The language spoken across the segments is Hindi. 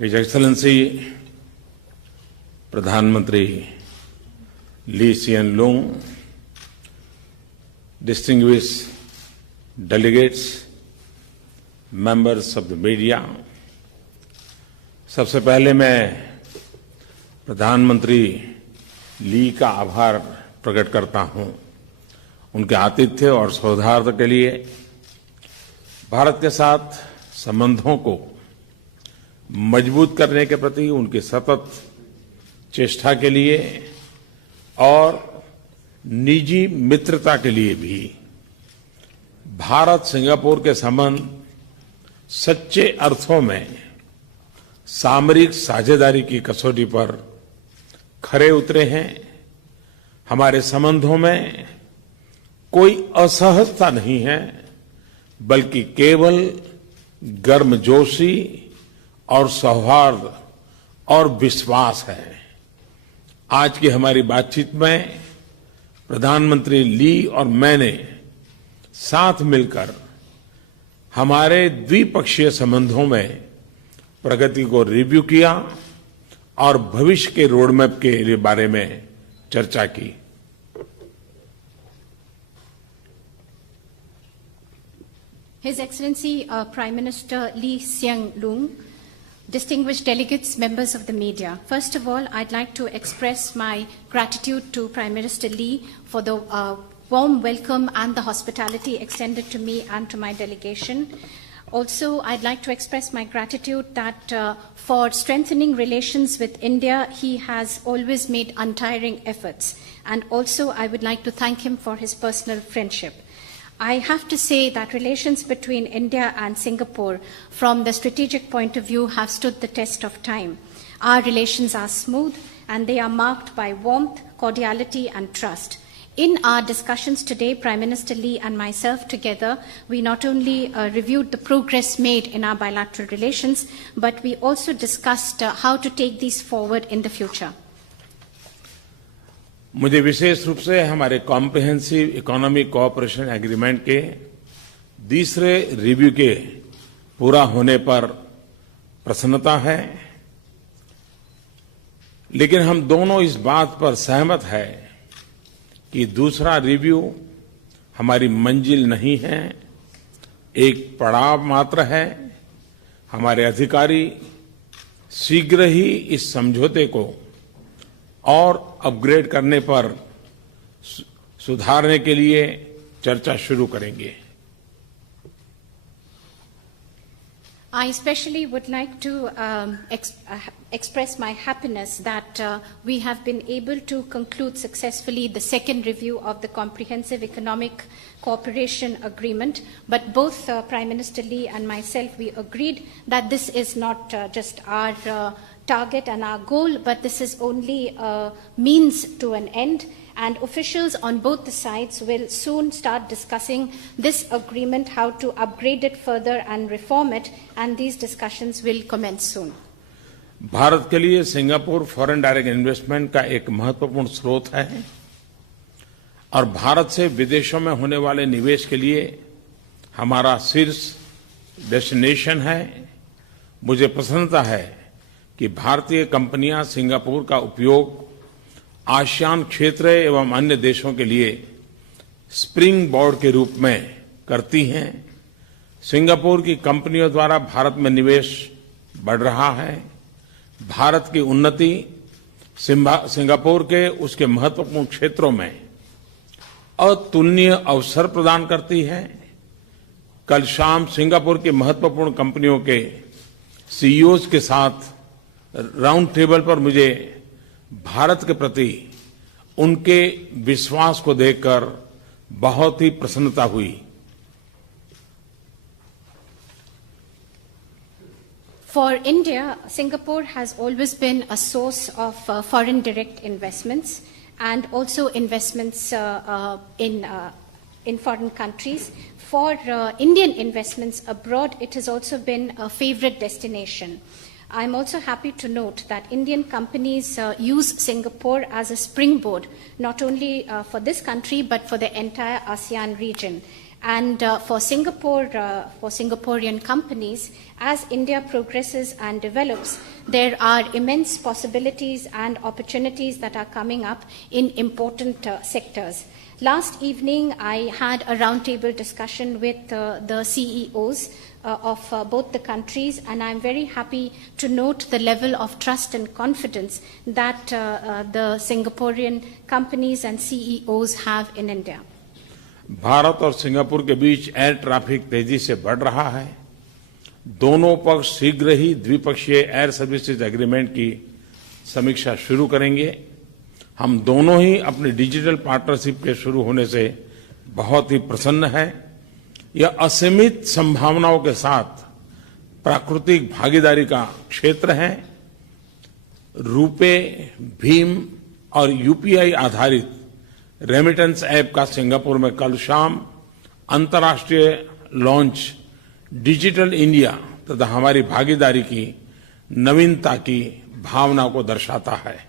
His Excellency Pradhanmantri Lee Hsien Loong, distinguished delegates, members of the media, सबसे पहले मैं प्रधानमंत्री ली का आभार प्रकट करता हूं उनके आतिथ्य और सौहार्द के लिए, भारत के साथ संबंधों को मजबूत करने के प्रति उनकी सतत चेष्टा के लिए और निजी मित्रता के लिए भी। भारत सिंगापुर के संबंध सच्चे अर्थों में सामरिक साझेदारी की कसौटी पर खरे उतरे हैं। हमारे संबंधों में कोई असहजता नहीं है, बल्कि केवल गर्मजोशी और सौहार्द और विश्वास है। आज की हमारी बातचीत में प्रधानमंत्री ली और मैंने साथ मिलकर हमारे द्विपक्षीय संबंधों में प्रगति को रिव्यू किया और भविष्य के रोडमैप के बारे में चर्चा की। His Excellency Prime Minister Lee Hsien Loong, distinguished delegates, members of the media. First of all, I'd like to express my gratitude to Prime Minister Lee for the warm welcome and the hospitality extended to me and to my delegation. Also, I'd like to express my gratitude that for strengthening relations with India, he has always made untiring efforts. And also, I would like to thank him for his personal friendship. I have to say that relations between India and Singapore, from the strategic point of view, have stood the test of time. Our relations are smooth and they are marked by warmth, cordiality and trust. In our discussions today, Prime Minister Lee and myself together, we not only reviewed the progress made in our bilateral relations, but we also discussed how to take these forward in the future. मुझे विशेष रूप से हमारे कॉम्प्रिहेंसिव इकोनॉमिक कोऑपरेशन एग्रीमेंट के दूसरे रिव्यू के पूरा होने पर प्रसन्नता है, लेकिन हम दोनों इस बात पर सहमत है कि दूसरा रिव्यू हमारी मंजिल नहीं है, एक पड़ाव मात्र है। हमारे अधिकारी शीघ्र ही इस समझौते को और अपग्रेड करने पर सुधारने के लिए चर्चा शुरू करेंगे। I especially would like to express my happiness that we have been able to conclude successfully the second review of the Comprehensive Economic Cooperation Agreement. But both Prime Minister Lee and myself, we agreed that this is not just our target and our goal, but this is only a means to an end. And officials on both the sides will soon start discussing this agreement, how to upgrade it further and reform it, and these discussions will commence soon. Bharat के लिए सिंगापुर फॉरेन डायरेक्ट इन्वेस्टमेंट का एक महत्वपूर्ण स्रोत है और भारत से विदेशों में होने वाले निवेश के लिए हमारा शीर्ष डेस्टिनेशन है। मुझे प्रसन्नता है कि भारतीय कंपनियां सिंगापुर का उपयोग आसियान क्षेत्र एवं अन्य देशों के लिए स्प्रिंग बोर्ड के रूप में करती हैं। सिंगापुर की कंपनियों द्वारा भारत में निवेश बढ़ रहा है। भारत की उन्नति सिंगापुर के उसके महत्वपूर्ण क्षेत्रों में अतुलनीय अवसर प्रदान करती है। कल शाम सिंगापुर की महत्वपूर्ण कंपनियों के सीईओज के साथ राउंड टेबल पर मुझे भारत के प्रति उनके विश्वास को देखकर बहुत ही प्रसन्नता हुई। For India, Singapore has always been a source of foreign direct investments and also investments in foreign countries. For Indian investments abroad, it has also been a favorite destination. I'm also happy to note that Indian companies use Singapore as a springboard, not only for this country, but for the entire ASEAN region. And for Singaporean companies, as India progresses and develops, there are immense possibilities and opportunities that are coming up in important sectors. Last evening, I had a roundtable discussion with the CEOs of both the countries, and I'm very happy to note the level of trust and confidence that the Singaporean companies and CEOs have in India. Bharat और सिंगापुर के बीच एयर ट्रैफिक तेजी से बढ़ रहा है। दोनों पक्ष शीघ्र ही द्विपक्षीय एयर सर्विसेज एग्रीमेंट की समीक्षा शुरू करेंगे। हम दोनों ही अपनी डिजिटल पार्टनरशिप के शुरू होने से बहुत ही प्रसन्न हैं। यह असीमित संभावनाओं के साथ प्राकृतिक भागीदारी का क्षेत्र है। रुपे, भीम और यूपीआई आधारित रेमिटेंस ऐप का सिंगापुर में कल शाम अंतर्राष्ट्रीय लॉन्च डिजिटल इंडिया तथा हमारी भागीदारी की नवीनता की भावना को दर्शाता है।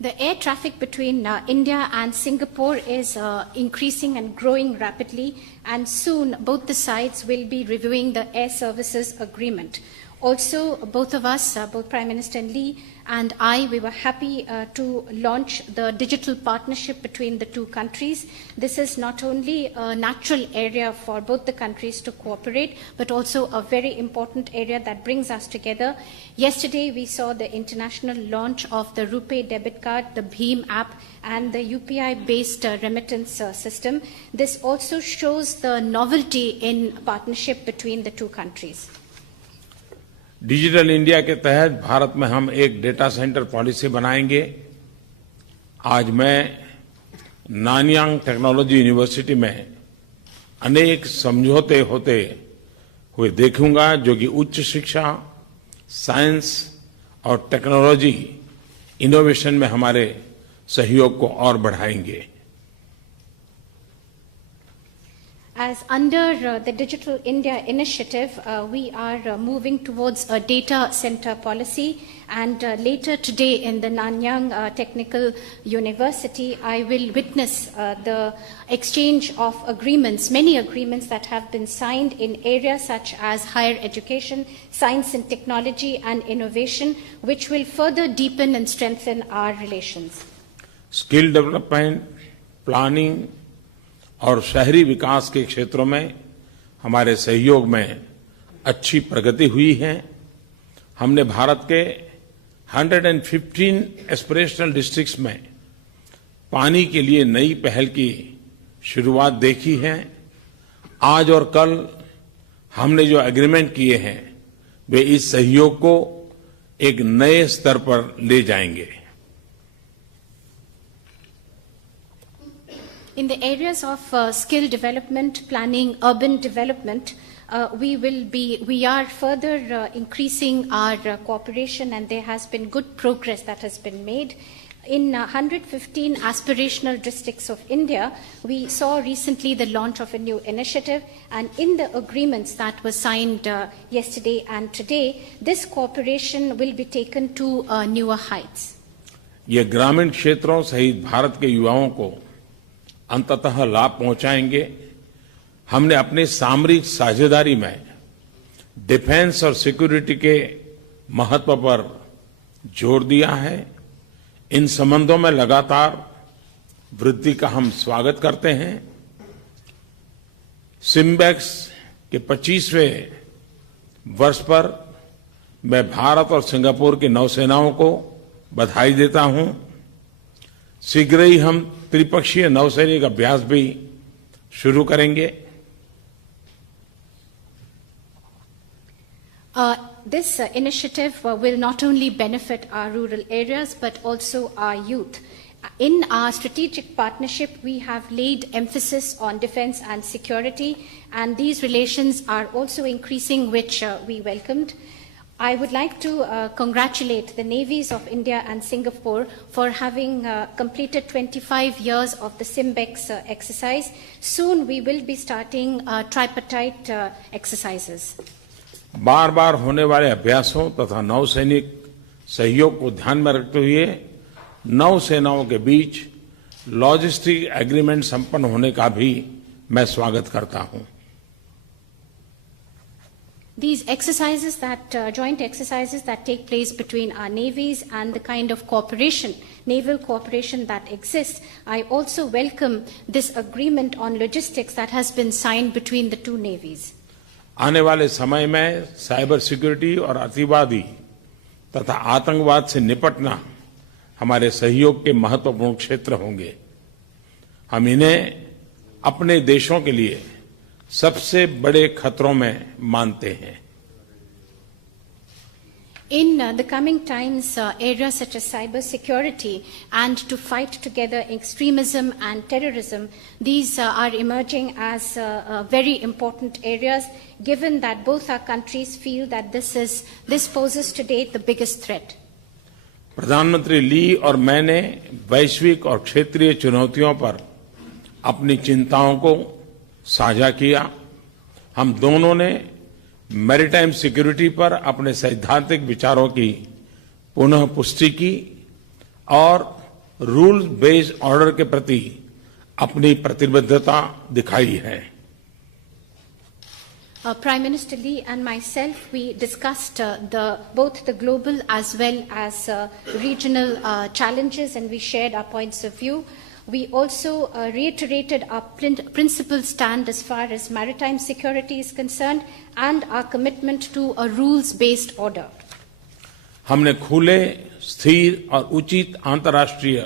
The air traffic between India and Singapore is increasing and growing rapidly, and soon both the sides will be reviewing the air services agreement. Also, both of us, both Prime Minister Lee and I, we were happy to launch the digital partnership between the two countries. This is not only a natural area for both the countries to cooperate, but also a very important area that brings us together. Yesterday, we saw the international launch of the RuPay debit card, the Bheem app, and the UPI-based remittance system. This also shows the novelty in partnership between the two countries. Digital India के तहत भारत में हम एक डेटा सेंटर पॉलिसी बनाएंगे। आज मैं नानयांग टेक्नोलॉजी यूनिवर्सिटी में अनेक समझौते होते हुए देखूंगा जो कि उच्च शिक्षा, साइंस और टेक्नोलॉजी इनोवेशन में हमारे सहयोग को और बढ़ाएंगे। As under the Digital India initiative, we are moving towards a data center policy, and later today in the Nanyang Technical University, I will witness the exchange of agreements, many agreements that have been signed in areas such as higher education, science and technology and innovation, which will further deepen and strengthen our relations. Skill development, planning, और शहरी विकास के क्षेत्रों में हमारे सहयोग में अच्छी प्रगति हुई है। हमने भारत के 115 एस्पिरेशनल डिस्ट्रिक्ट्स में पानी के लिए नई पहल की शुरुआत देखी है। आज और कल हमने जो एग्रीमेंट किए हैं वे इस सहयोग को एक नए स्तर पर ले जाएंगे। In the areas of skill development, planning, urban development, we are further increasing our cooperation, and there has been good progress that has been made. In 115 aspirational districts of India, we saw recently the launch of a new initiative, and in the agreements that were signed yesterday and today, this cooperation will be taken to newer heights. ये ग्रामीण क्षेत्रों सहित भारत के युवाओं को अंततः लाभ पहुंचाएंगे। हमने अपनी सामरिक साझेदारी में डिफेंस और सिक्योरिटी के महत्व पर जोर दिया है। इन संबंधों में लगातार वृद्धि का हम स्वागत करते हैं। सिम्बेक्स के 25वें वर्ष पर मैं भारत और सिंगापुर की नौसेनाओं को बधाई देता हूं। शीघ्र ही हम त्रिपक्षीय नौसैनिक अभ्यास भी शुरू करेंगे। This initiative will not only benefit our rural areas but also our youth. In our strategic partnership, we have laid emphasis on defense and security, and these relations are also increasing, which we welcomed. I would like to congratulate the navies of India and Singapore for having completed 25 years of the SIMBEX exercise. Soon we will be starting tripartite exercises. बार बार होने वाले अभ्यासों तथा नौसैनिक सहयोग को ध्यान में रखते हुए नौसेनाओं के बीच लॉजिस्टिक एग्रीमेंट संपन्न होने का भी मैं स्वागत करता हूं। These exercises joint exercises that take place between our navies and the kind of cooperation, naval cooperation that exists, I also welcome this agreement on logistics that has been signed between the two navies. आने वाले समय में साइबर सिक्योरिटी और अतिवादी तथा आतंकवाद से निपटना हमारे सहयोग के महत्वपूर्ण क्षेत्र होंगे। हम इन्हें अपने देशों के लिए सबसे बड़े खतरों में मानते हैं। In the coming times, areas such as cyber security and to fight together extremism and terrorism, these are emerging as very important areas, given that both our countries feel that this poses today the biggest threat. प्रधानमंत्री ली और मैंने वैश्विक और क्षेत्रीय चुनौतियों पर अपनी चिंताओं को साझा किया। हम दोनों ने मैरीटाइम सिक्योरिटी पर अपने सैद्धांतिक विचारों की पुनः पुष्टि की और रूल बेस्ड ऑर्डर के प्रति अपनी प्रतिबद्धता दिखाई है। Prime Minister Lee and myself, we discussed both the global as well as regional challenges, and we shared our points of view. We also reiterated our principled stand as far as maritime security is concerned and our commitment to a rules-based order. हमने खुले, स्थिर और उचित अंतर्राष्ट्रीय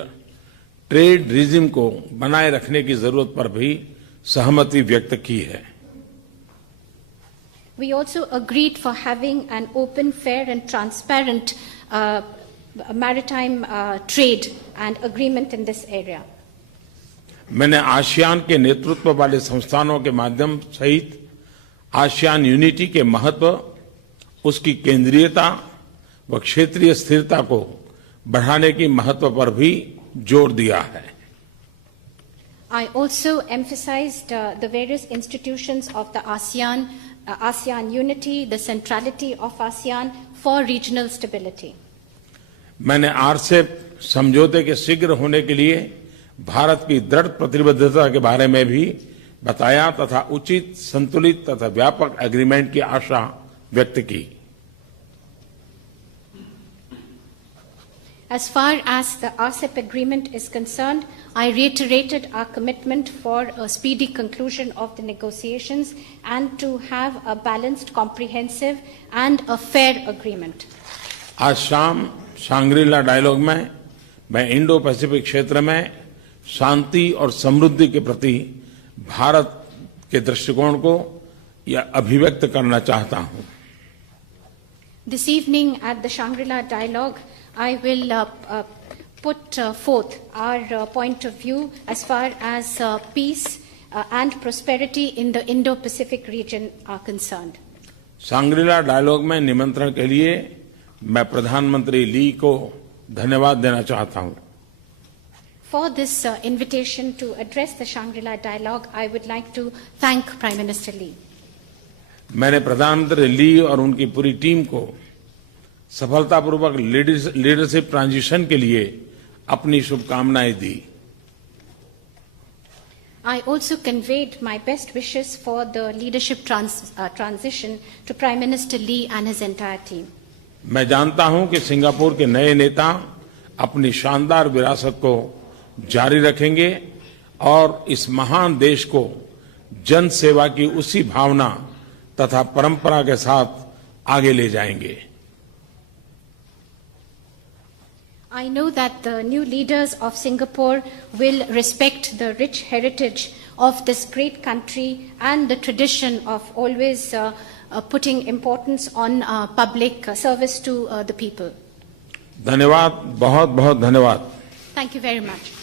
ट्रेड रिजिम को बनाए रखने की जरूरत पर भी सहमति व्यक्त की है। We also agreed for having an open, fair and transparent maritime trade and agreement in this area. मैंने आसियान के नेतृत्व वाले संस्थानों के माध्यम सहित आसियान यूनिटी के महत्व, उसकी केंद्रीयता व क्षेत्रीय स्थिरता को बढ़ाने की महत्व पर भी जोर दिया है। I also emphasized the various institutions of the ASEAN unity, the centrality of ASEAN for regional stability. मैंने आरसेप समझौते के शीघ्र होने के लिए भारत की दृढ़ प्रतिबद्धता के बारे में भी बताया तथा उचित, संतुलित तथा व्यापक एग्रीमेंट की आशा व्यक्त की। As far as the RCEP agreement is concerned, I reiterated our commitment for a speedy conclusion of the negotiations and to have a balanced, comprehensive and a fair agreement. आज शाम शांग्रीला डायलॉग में मैं इंडो पैसिफिक क्षेत्र में शांति और समृद्धि के प्रति भारत के दृष्टिकोण को यह अभिव्यक्त करना चाहता हूं। This evening at the Shangri-La Dialogue, I will put forth our point of view as far as peace and prosperity in the Indo-Pacific region are concerned. Shangri La dialogue में निमंत्रण के लिए मैं प्रधानमंत्री ली को धन्यवाद देना चाहता हूं। For this invitation to address the Shangri-La Dialogue, I would like to thank Prime Minister Lee. मैंने प्रधानमंत्री ली और उनकी पूरी टीम को सफलतापूर्वक लीडरशिप ट्रांजिशन के लिए अपनी शुभकामनाएं दी। I also conveyed my best wishes for the leadership transition to Prime Minister Lee and his entire team. मैं जानता हूं कि सिंगापुर के नए नेता अपनी शानदार विरासत को जारी रखेंगे और इस महान देश को जन सेवा की उसी भावना तथा परंपरा के साथ आगे ले जाएंगे। I know that the new leaders of Singapore will respect the rich heritage of this great country and the tradition of always putting importance on public service to the people. धन्यवाद, बहुत बहुत धन्यवाद। Thank you very much.